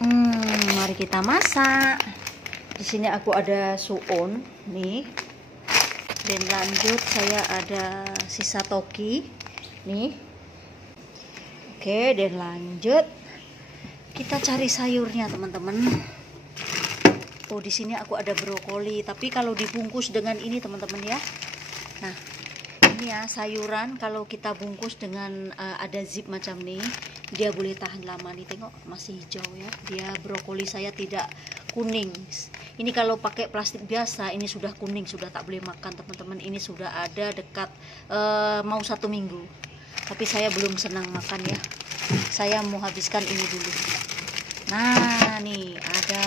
Mari kita masak. Di sini aku ada suun nih. Dan lanjut saya ada sisa toki nih. Oke, dan lanjut kita cari sayurnya, teman-teman. Oh, di sini aku ada brokoli, tapi kalau dibungkus dengan ini, teman-teman ya. Nah, ini ya sayuran kalau kita bungkus dengan ada zip macam nih, dia boleh tahan lama nih. Tengok masih hijau ya. Dia brokoli saya tidak kuning. Ini kalau pakai plastik biasa ini sudah kuning, sudah tak boleh makan, teman-teman. Ini sudah ada dekat mau 1 minggu. Tapi saya belum senang makan ya. Saya mau habiskan ini dulu. Nah, nih ada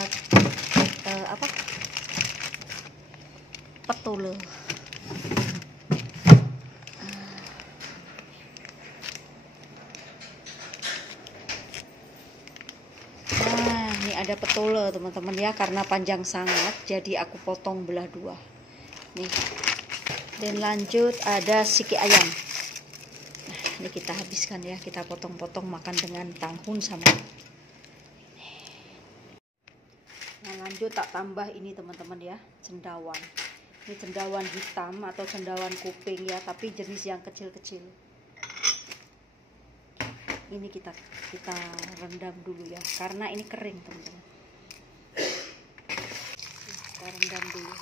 petole. Ada petole, teman-teman ya, karena panjang sangat jadi aku potong belah 2 nih. Dan lanjut ada siki ayam. Nah, ini kita habiskan ya, kita potong-potong makan dengan tanghun sama. Nah, lanjut tak tambah ini, teman-teman ya, cendawan. Ini cendawan hitam atau cendawan kuping ya, tapi jenis yang kecil-kecil. Ini kita rendam dulu ya, karena ini kering, teman-teman. Kita rendam dulu.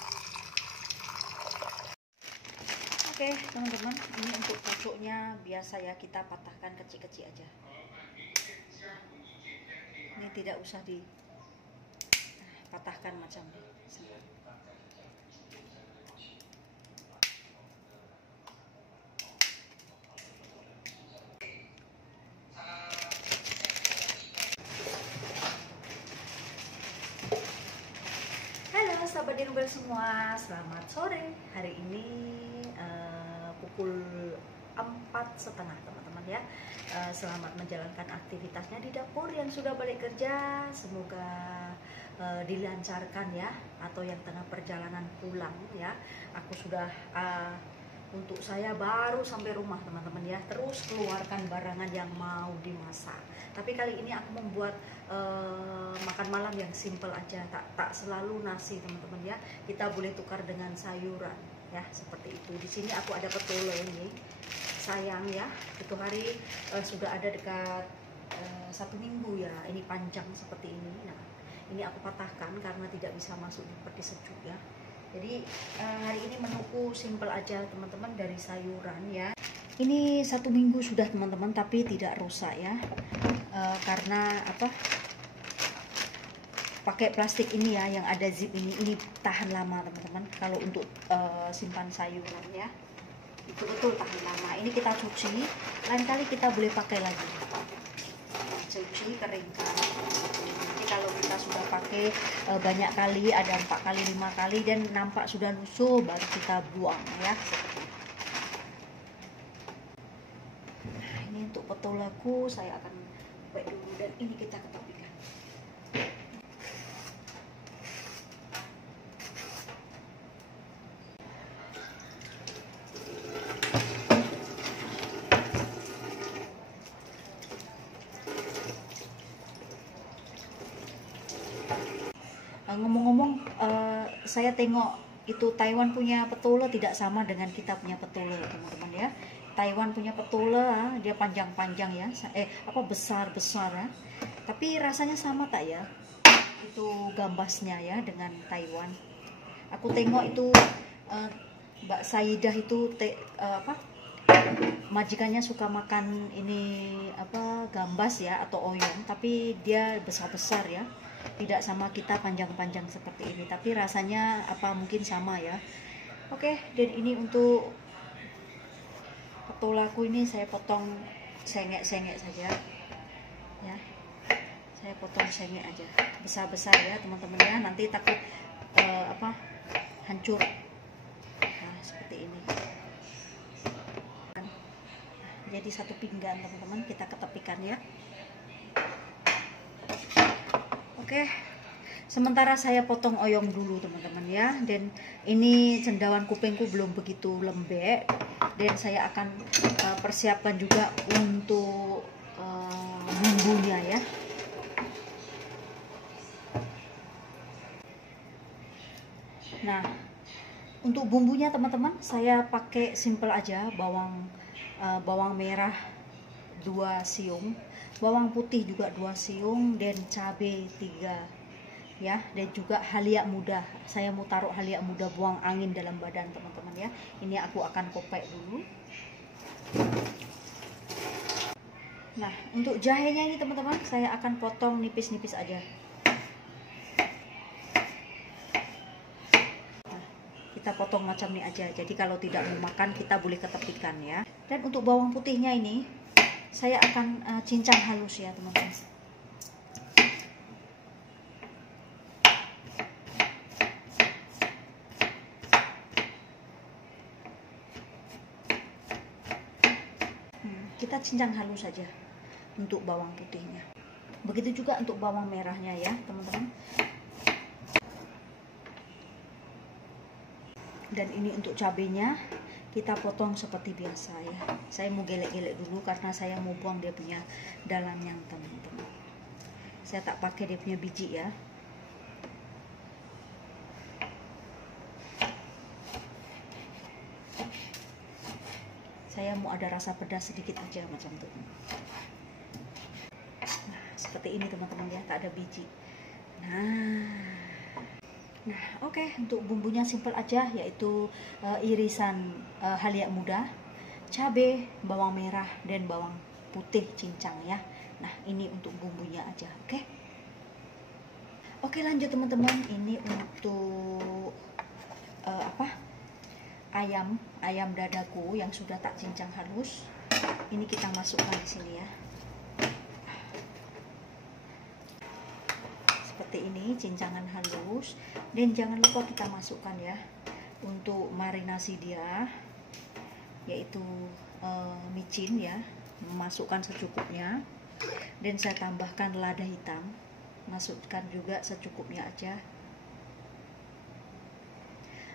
Oke, teman-teman, ini untuk pucuknya biasa ya, kita patahkan kecil-kecil aja. Ini tidak usah dipatahkan macam ini. Sahabat Dinubel semua, selamat sore. Hari ini pukul 4:30, teman-teman ya. Selamat menjalankan aktivitasnya di dapur yang sudah balik kerja. Semoga dilancarkan ya, atau yang tengah perjalanan pulang ya. Aku sudah untuk saya baru sampai rumah, teman-teman ya. Terus keluarkan barangan yang mau dimasak. Tapi kali ini aku membuat makan malam yang simple aja, tak selalu nasi, teman-teman ya. Kita boleh tukar dengan sayuran ya, seperti itu. Di sini aku ada petole ini, sayang ya. Itu hari sudah ada dekat 1 minggu ya. Ini panjang seperti ini. Nah, ini aku patahkan karena tidak bisa masuk di peti sejuk ya. Jadi hari ini menuku simple aja, teman-teman, dari sayuran ya. Ini 1 minggu sudah, teman-teman, tapi tidak rusak ya. Karena pakai plastik ini ya, yang ada zip ini tahan lama, teman-teman. Kalau untuk simpan sayuran ya, itu betul tahan lama. Ini kita cuci, lain kali kita boleh pakai lagi. Cuci, keringkan. Nanti kalau kita sudah pakai banyak kali, ada 4 kali 5 kali dan nampak sudah lusuh, baru kita buang ya. Nah, ini untuk petolaku saya akan baik dulu, dan ini kita ketopikan. Ngomong-ngomong, saya tengok itu Taiwan punya petole tidak sama dengan kita punya petole, teman-teman ya. Taiwan punya petole dia panjang-panjang ya, besar-besar ya. Tapi rasanya sama tak ya? Itu gambasnya ya dengan Taiwan. Aku tengok itu Mbak Saidah itu majikannya suka makan ini gambas ya atau oyong, tapi dia besar-besar ya. Tidak sama kita panjang-panjang seperti ini, tapi rasanya mungkin sama ya. Oke, dan ini untuk petolaku ini saya potong sengek-sengek saja ya. Saya potong sengek aja, besar-besar ya, teman-teman ya. Nanti takut hancur. Nah, seperti ini. Jadi 1 pinggan, teman-teman, kita ketepikan ya. Oke, sementara saya potong oyong dulu, teman-teman ya. Dan ini cendawan kupingku belum begitu lembek, dan saya akan persiapkan juga untuk bumbunya ya. Nah, untuk bumbunya teman-teman, saya pakai simple aja, bawang merah 2 siung, bawang putih juga 2 siung, dan cabai 3 ya, dan juga halia muda. Saya mau taruh halia muda buang angin dalam badan teman-teman ya. Ini aku akan kopek dulu. Nah, untuk jahenya ini teman-teman, saya akan potong nipis-nipis aja. Nah, kita potong macam ini aja. Jadi kalau tidak mau makan, kita boleh ketepikan ya. Dan untuk bawang putihnya ini, saya akan cincang halus ya teman-teman. Kita cincang halus saja untuk bawang putihnya. Begitu juga untuk bawang merahnya ya teman-teman. Dan ini untuk cabenya, kita potong seperti biasa ya. Saya mau gelek-gelek dulu karena saya mau buang dia punya dalamnya teman-teman. Saya tak pakai dia punya biji ya. Saya mau ada rasa pedas sedikit aja macam itu. Nah, seperti ini teman-teman ya, tak ada biji. Nah, oke. Untuk bumbunya simple aja, yaitu irisan halia muda, cabai, bawang merah, dan bawang putih cincang ya. Nah, ini untuk bumbunya aja, oke? Oke, lanjut teman-teman. Ini untuk ayam dadaku yang sudah tak cincang halus. Ini kita masukkan di sini ya. Seperti ini, cincangan halus. Dan jangan lupa kita masukkan ya untuk marinasi dia, yaitu micin ya, masukkan secukupnya. Dan saya tambahkan lada hitam, masukkan juga secukupnya aja,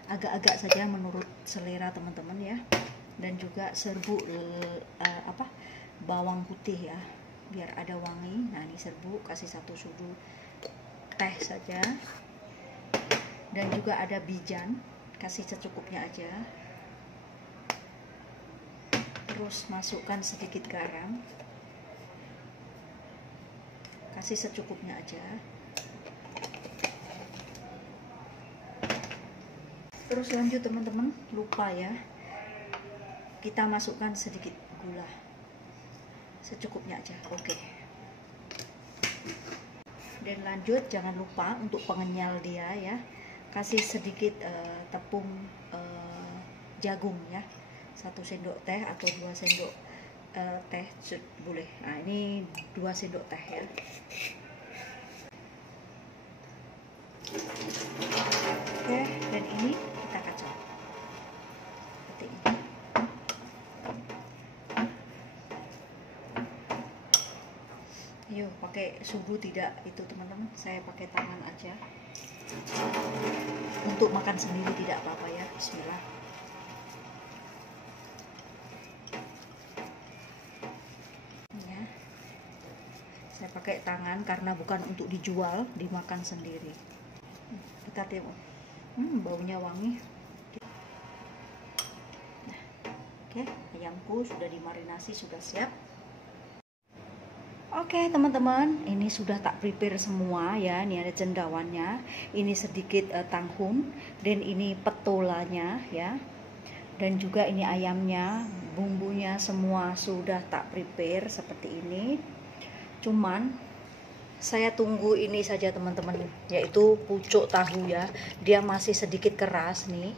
agak-agak saja menurut selera teman-teman ya. Dan juga serbuk bawang putih ya, biar ada wangi. Nah, ini serbuk, kasih 1 sudu teh saja. Dan juga ada bijan, kasih secukupnya aja. Terus masukkan sedikit garam, kasih secukupnya aja. Terus lanjut teman-teman, lupa ya, kita masukkan sedikit gula, secukupnya aja, oke. Dan lanjut, jangan lupa untuk pengenyal dia ya, kasih sedikit tepung jagung ya, 1 sendok teh atau 2 sendok teh boleh. Nah, ini 2 sendok teh ya. Oke, dan ini kita kacau seperti ini. Yuk, pakai suhu tidak itu teman-teman, saya pakai tangan aja. Untuk makan sendiri tidak apa-apa ya. Bismillah. Ya, saya pakai tangan karena bukan untuk dijual, dimakan sendiri. Kita tengok, baunya wangi. Nah, oke, ayamku sudah dimarinasi, sudah siap. Oke teman-teman, ini sudah tak prepare semua ya. Ini ada cendawannya, ini sedikit tanghun, dan ini petolanya ya. Dan juga ini ayamnya, bumbunya semua sudah tak prepare seperti ini. Cuman saya tunggu ini saja teman-teman, yaitu pucuk tahu ya. Dia masih sedikit keras nih,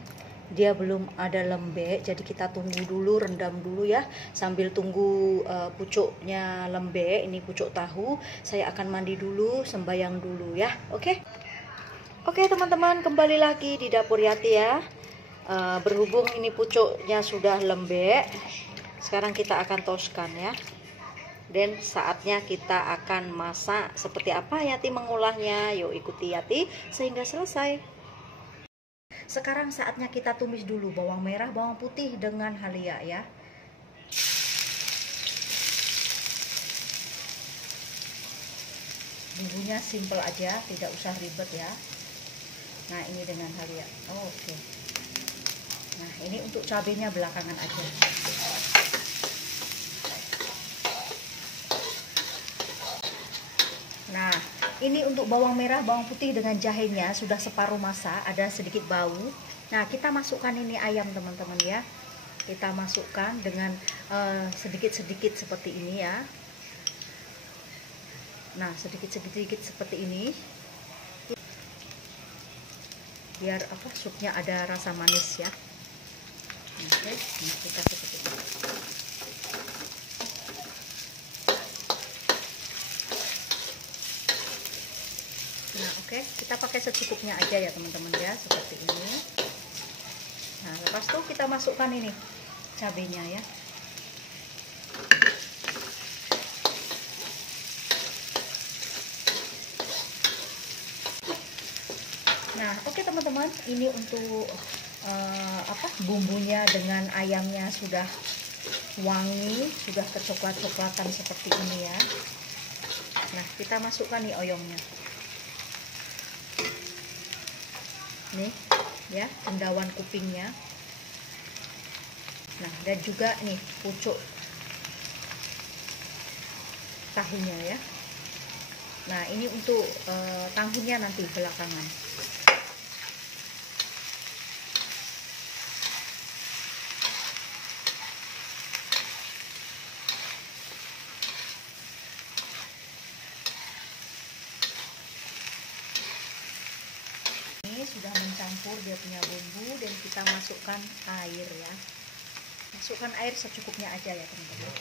dia belum ada lembek, jadi kita tunggu dulu, rendam dulu ya, sambil tunggu pucuknya lembek. Ini pucuk tahu, saya akan mandi dulu, sembayang dulu ya. Oke teman-teman, kembali lagi di dapur Yati ya. Berhubung ini pucuknya sudah lembek, sekarang kita akan toskan ya. Dan saatnya kita akan masak. Seperti apa Yati mengolahnya? Yuk ikuti Yati sehingga selesai. Sekarang saatnya kita tumis dulu bawang merah, bawang putih dengan halia ya. Bumbunya simple aja, tidak usah ribet ya. Nah, ini dengan halia. Oh, oke. Nah, ini untuk cabenya belakangan aja. Nah, ini untuk bawang merah, bawang putih dengan jahenya sudah separuh masak, ada sedikit bau. Nah, kita masukkan ini ayam teman-teman ya. Kita masukkan dengan sedikit-sedikit seperti ini ya. Nah, sedikit-sedikit seperti ini. Biar apa supnya ada rasa manis ya. Oke, nah kita seperti ini. Nah, oke, kita pakai secukupnya aja ya teman-teman ya, seperti ini. Nah, lepas itu kita masukkan ini cabenya ya. Nah, oke teman-teman, ini untuk bumbunya dengan ayamnya sudah wangi, sudah kecoklat-coklatan seperti ini ya. Nah, kita masukkan nih oyongnya. Nih ya, cendawan kupingnya. Nah, dan juga nih pucuk tahunya ya. Nah, ini untuk tahunya nanti belakangan. Ini sudah mencampur dia punya bumbu dan kita masukkan air ya. Masukkan air secukupnya aja ya teman-teman.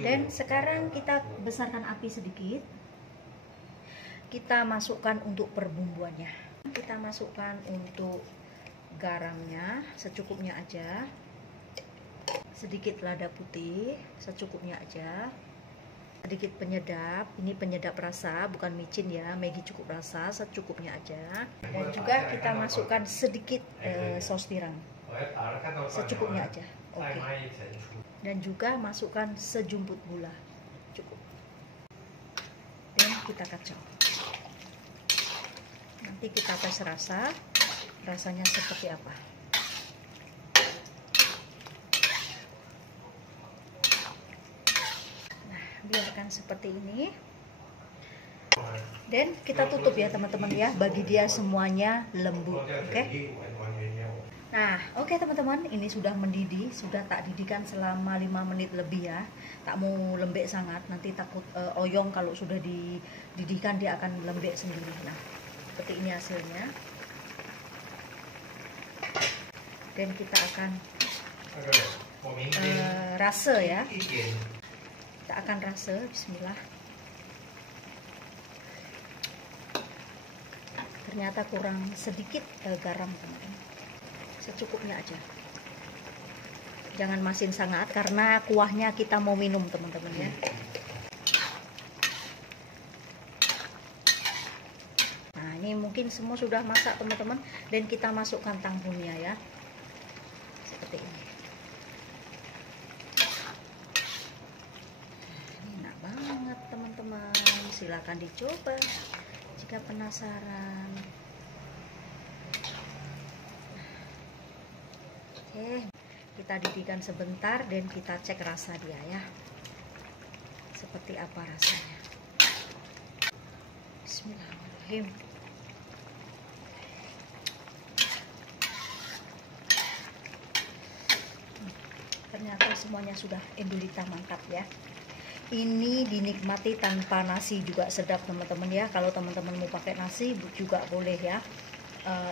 Dan sekarang kita besarkan api sedikit. Kita masukkan untuk perbumbuannya. Kita masukkan untuk garamnya secukupnya aja. Sedikit lada putih secukupnya aja. Sedikit penyedap, ini penyedap rasa bukan micin ya, Maggi cukup rasa secukupnya aja. Dan juga kita masukkan sedikit saus tiram secukupnya aja. Oke. Dan juga masukkan sejumput gula, cukup. Dan kita kacau. Nanti kita tes rasanya seperti apa. Biarkan seperti ini dan kita tutup ya teman-teman ya, bagi dia semuanya lembut. Oke. Nah, oke teman-teman, ini sudah mendidih, sudah tak didihkan selama 5 menit lebih ya. Tak mau lembek sangat, nanti takut oyong kalau sudah dididihkan dia akan lembek sendiri. Nah, seperti ini hasilnya. Dan kita akan rasa ya. Kita akan rasa, bismillah. Ternyata kurang sedikit garam teman-teman. Secukupnya aja. Jangan masin sangat karena kuahnya kita mau minum teman-teman ya. Nah, ini mungkin semua sudah masak teman-teman dan kita masukkan tanghunnya ya. Seperti ini. Teman-teman, silakan dicoba jika penasaran. Oke, kita didihkan sebentar dan kita cek rasa dia ya, seperti apa rasanya. Bismillahirrahmanirrahim. Ternyata semuanya sudah endulita, mantap ya. Ini dinikmati tanpa nasi juga sedap teman-teman ya. Kalau teman-teman mau pakai nasi juga boleh ya.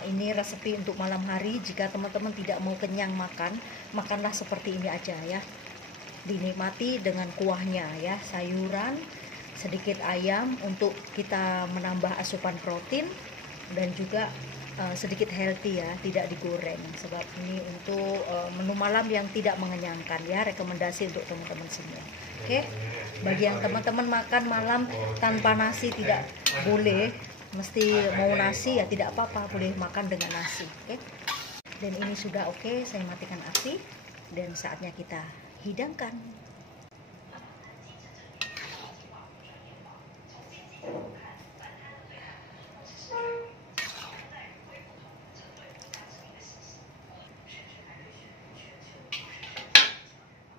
Ini resepi untuk malam hari. Jika teman-teman tidak mau kenyang makan, makanlah seperti ini aja ya. Dinikmati dengan kuahnya ya, sayuran, sedikit ayam untuk kita menambah asupan protein dan juga sedikit healthy ya, tidak digoreng. Sebab ini untuk menu malam yang tidak mengenyangkan ya, rekomendasi untuk teman-teman semua. Oke, bagi yang teman-teman makan malam tanpa nasi tidak boleh, mesti mau nasi ya tidak apa-apa, boleh makan dengan nasi. Oke. Dan ini sudah oke, saya matikan api. dan saatnya kita hidangkan.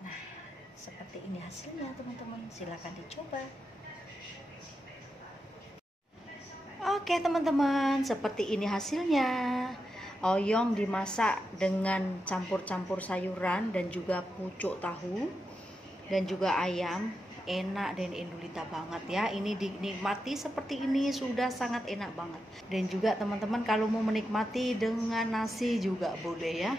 Nah, seperti ini hasilnya teman-teman, silakan dicoba. Oke teman-teman, seperti ini hasilnya. Oyong dimasak dengan campur-campur sayuran dan juga pucuk tahu dan juga ayam. Enak dan endulita banget ya. Ini dinikmati seperti ini sudah sangat enak banget. Dan juga teman-teman kalau mau menikmati dengan nasi juga boleh ya.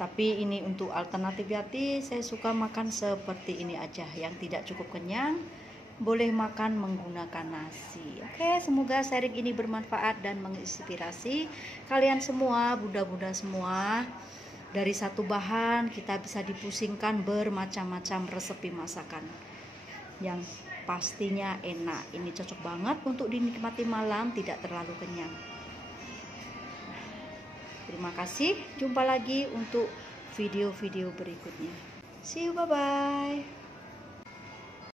Tapi ini untuk alternatif yati, saya suka makan seperti ini aja. Yang tidak cukup kenyang boleh makan menggunakan nasi. Oke, semoga sharing ini bermanfaat dan menginspirasi kalian semua, bunda-bunda semua. Dari satu bahan kita bisa dipusingkan bermacam-macam resepi masakan yang pastinya enak. Ini cocok banget untuk dinikmati malam, tidak terlalu kenyang. Terima kasih, jumpa lagi untuk video-video berikutnya. See you, bye-bye.